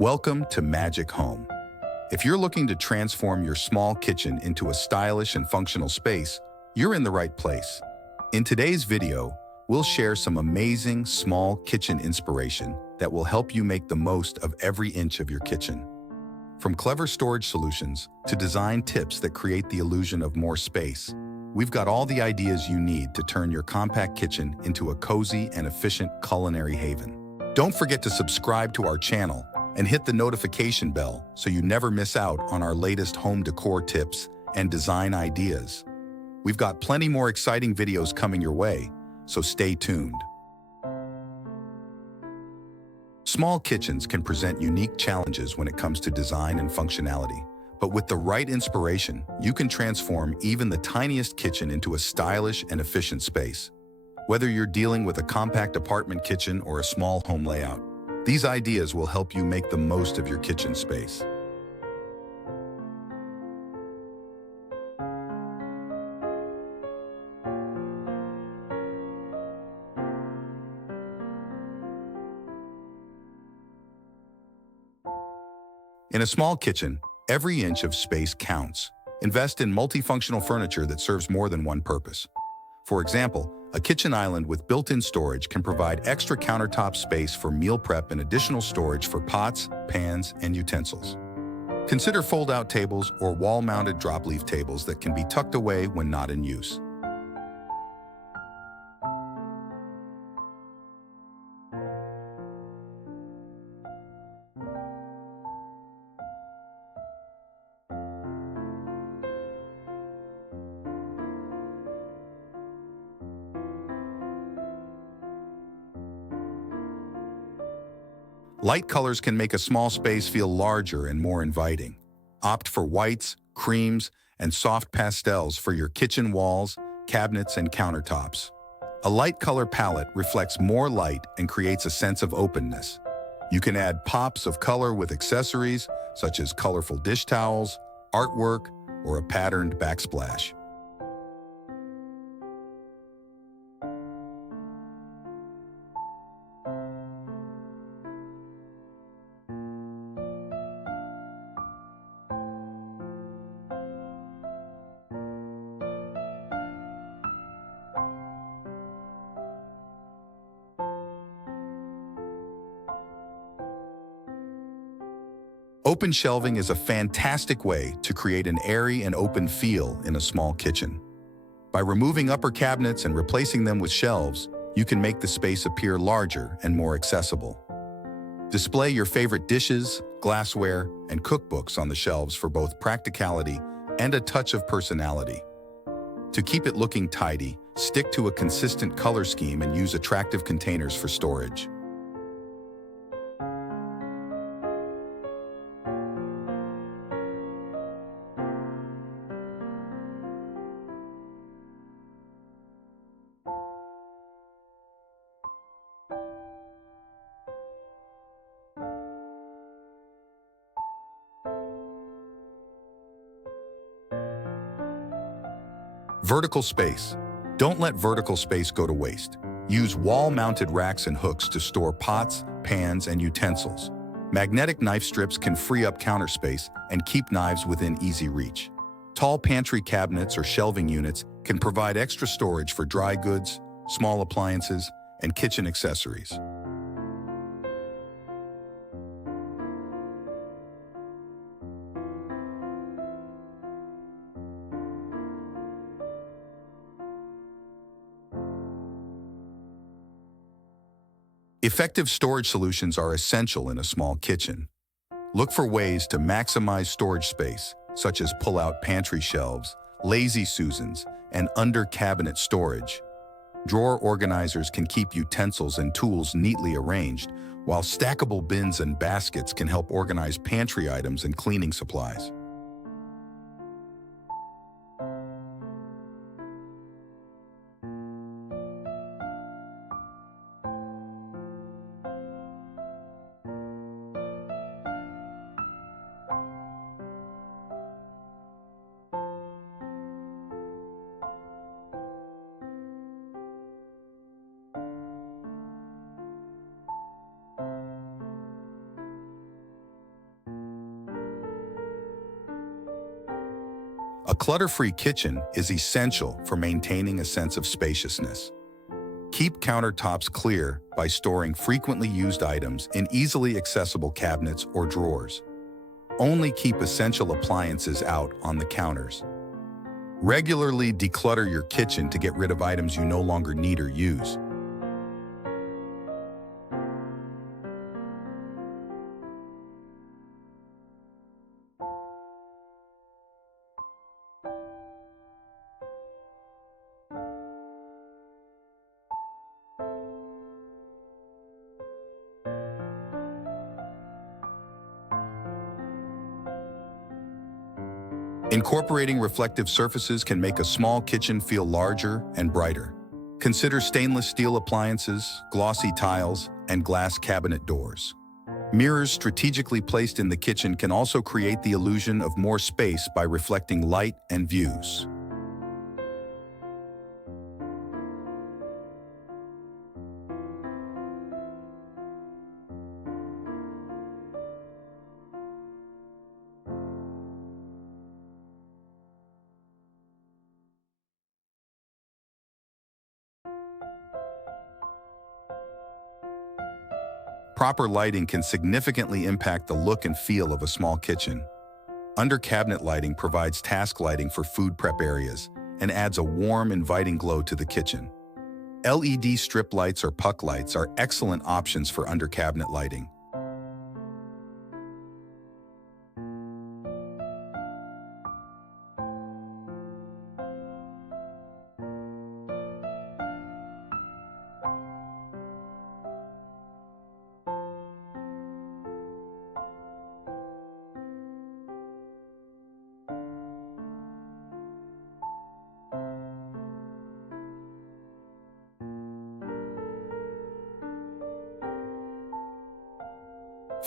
Welcome to Magic Home. If you're looking to transform your small kitchen into a stylish and functional space, you're in the right place. In today's video, we'll share some amazing small kitchen inspiration that will help you make the most of every inch of your kitchen. From clever storage solutions to design tips that create the illusion of more space, we've got all the ideas you need to turn your compact kitchen into a cozy and efficient culinary haven. Don't forget to subscribe to our channel and hit the notification bell so you never miss out on our latest home decor tips and design ideas. We've got plenty more exciting videos coming your way, so stay tuned. Small kitchens can present unique challenges when it comes to design and functionality, but with the right inspiration, you can transform even the tiniest kitchen into a stylish and efficient space. Whether you're dealing with a compact apartment kitchen or a small home layout, these ideas will help you make the most of your kitchen space. In a small kitchen, every inch of space counts. Invest in multifunctional furniture that serves more than one purpose. For example, a kitchen island with built-in storage can provide extra countertop space for meal prep and additional storage for pots, pans, and utensils. Consider fold-out tables or wall-mounted drop-leaf tables that can be tucked away when not in use. Light colors can make a small space feel larger and more inviting. Opt for whites, creams, and soft pastels for your kitchen walls, cabinets, and countertops. A light color palette reflects more light and creates a sense of openness. You can add pops of color with accessories, such as colorful dish towels, artwork, or a patterned backsplash. Open shelving is a fantastic way to create an airy and open feel in a small kitchen. By removing upper cabinets and replacing them with shelves, you can make the space appear larger and more accessible. Display your favorite dishes, glassware, and cookbooks on the shelves for both practicality and a touch of personality. To keep it looking tidy, stick to a consistent color scheme and use attractive containers for storage. Vertical space. Don't let vertical space go to waste. Use wall-mounted racks and hooks to store pots, pans, and utensils. Magnetic knife strips can free up counter space and keep knives within easy reach. Tall pantry cabinets or shelving units can provide extra storage for dry goods, small appliances, and kitchen accessories. Effective storage solutions are essential in a small kitchen. Look for ways to maximize storage space, such as pull-out pantry shelves, lazy Susans, and under-cabinet storage. Drawer organizers can keep utensils and tools neatly arranged, while stackable bins and baskets can help organize pantry items and cleaning supplies. A clutter-free kitchen is essential for maintaining a sense of spaciousness. Keep countertops clear by storing frequently used items in easily accessible cabinets or drawers. Only keep essential appliances out on the counters. Regularly declutter your kitchen to get rid of items you no longer need or use. Incorporating reflective surfaces can make a small kitchen feel larger and brighter. Consider stainless steel appliances, glossy tiles, and glass cabinet doors. Mirrors strategically placed in the kitchen can also create the illusion of more space by reflecting light and views. Proper lighting can significantly impact the look and feel of a small kitchen. Under-cabinet lighting provides task lighting for food prep areas and adds a warm, inviting glow to the kitchen. LED strip lights or puck lights are excellent options for under-cabinet lighting.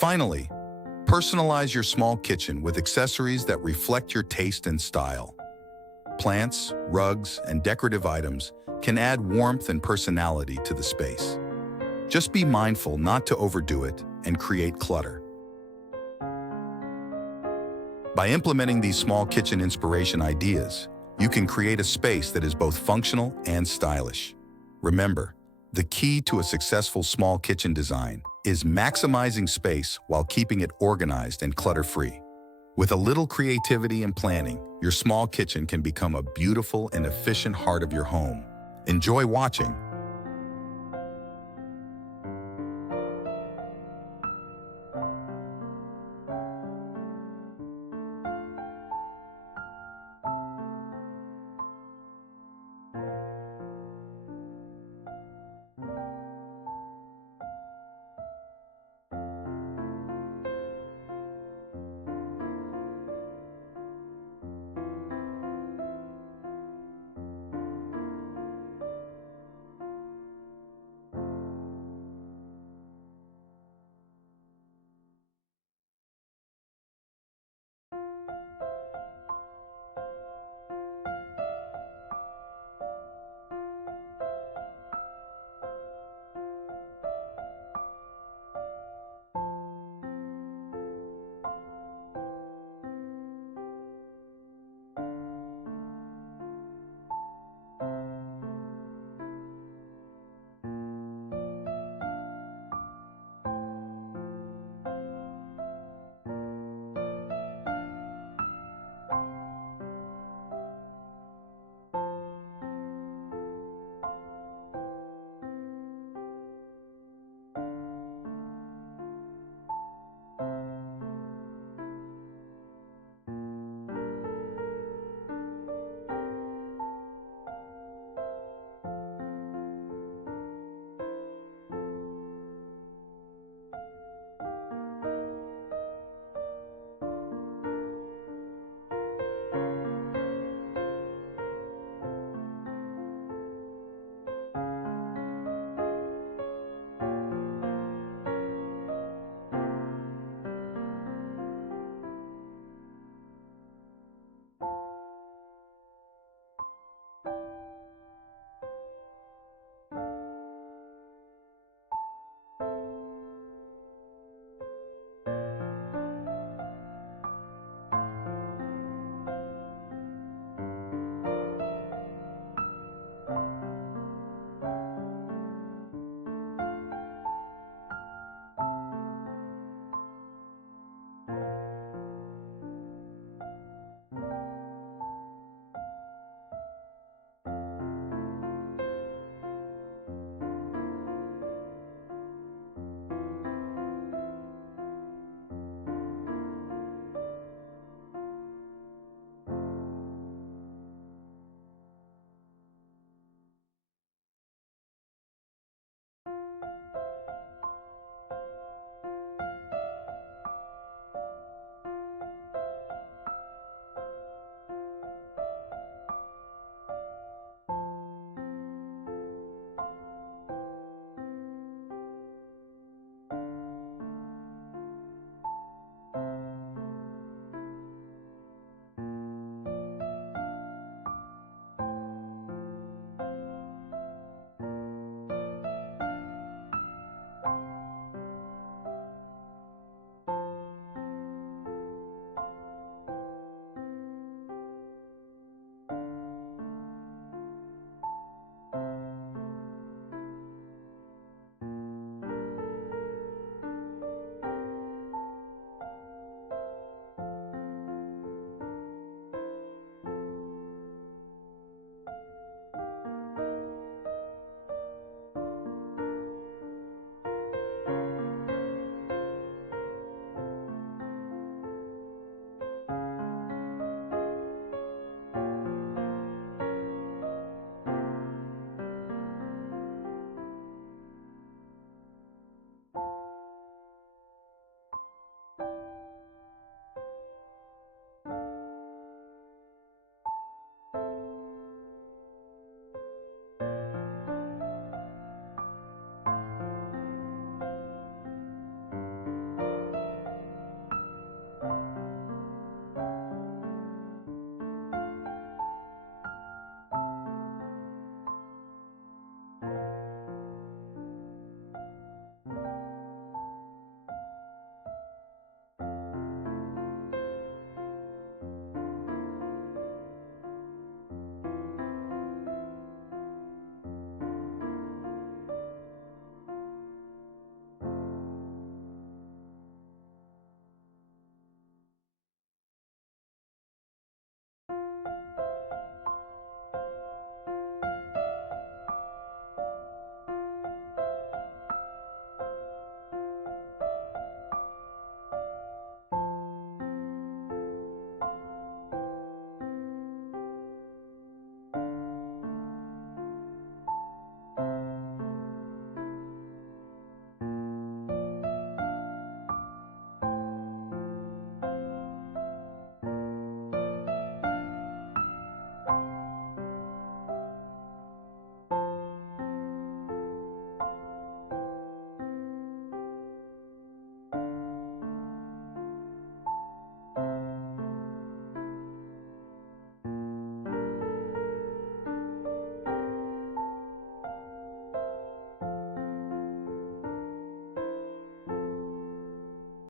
Finally, personalize your small kitchen with accessories that reflect your taste and style. Plants, rugs, and decorative items can add warmth and personality to the space. Just be mindful not to overdo it and create clutter. By implementing these small kitchen inspiration ideas, you can create a space that is both functional and stylish. Remember, the key to a successful small kitchen design is maximizing space while keeping it organized and clutter-free. With a little creativity and planning, your small kitchen can become a beautiful and efficient heart of your home. Enjoy watching.